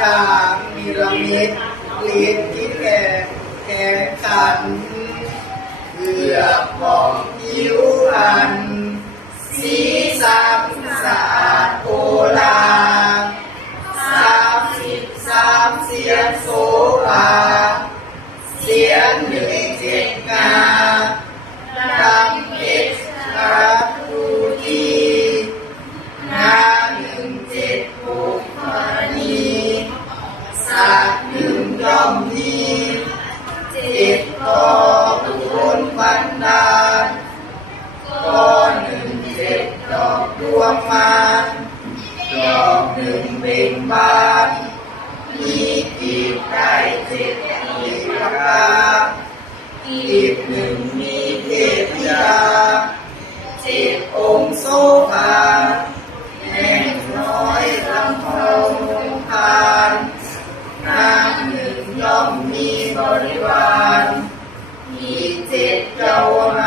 จางมีรมิดลีดที่แก่แข่ขันเพื่อบอกผิวพรรณสีสันสะอาดโอลาสามสิบสามเสียงโสภาเสียงหนึ่งเจ็ดงา ดอกดวงมานดอกหนึ่งเบ่งบานมีกีบได้เจ็ดกีบประกากีบหนึ่งมีเทพธิดาเจ็ดองค์โซภาแห่งน้อยลำเพาพานนางหนึ่งย่อมมีบริวารมีเจ็ดเจ้าน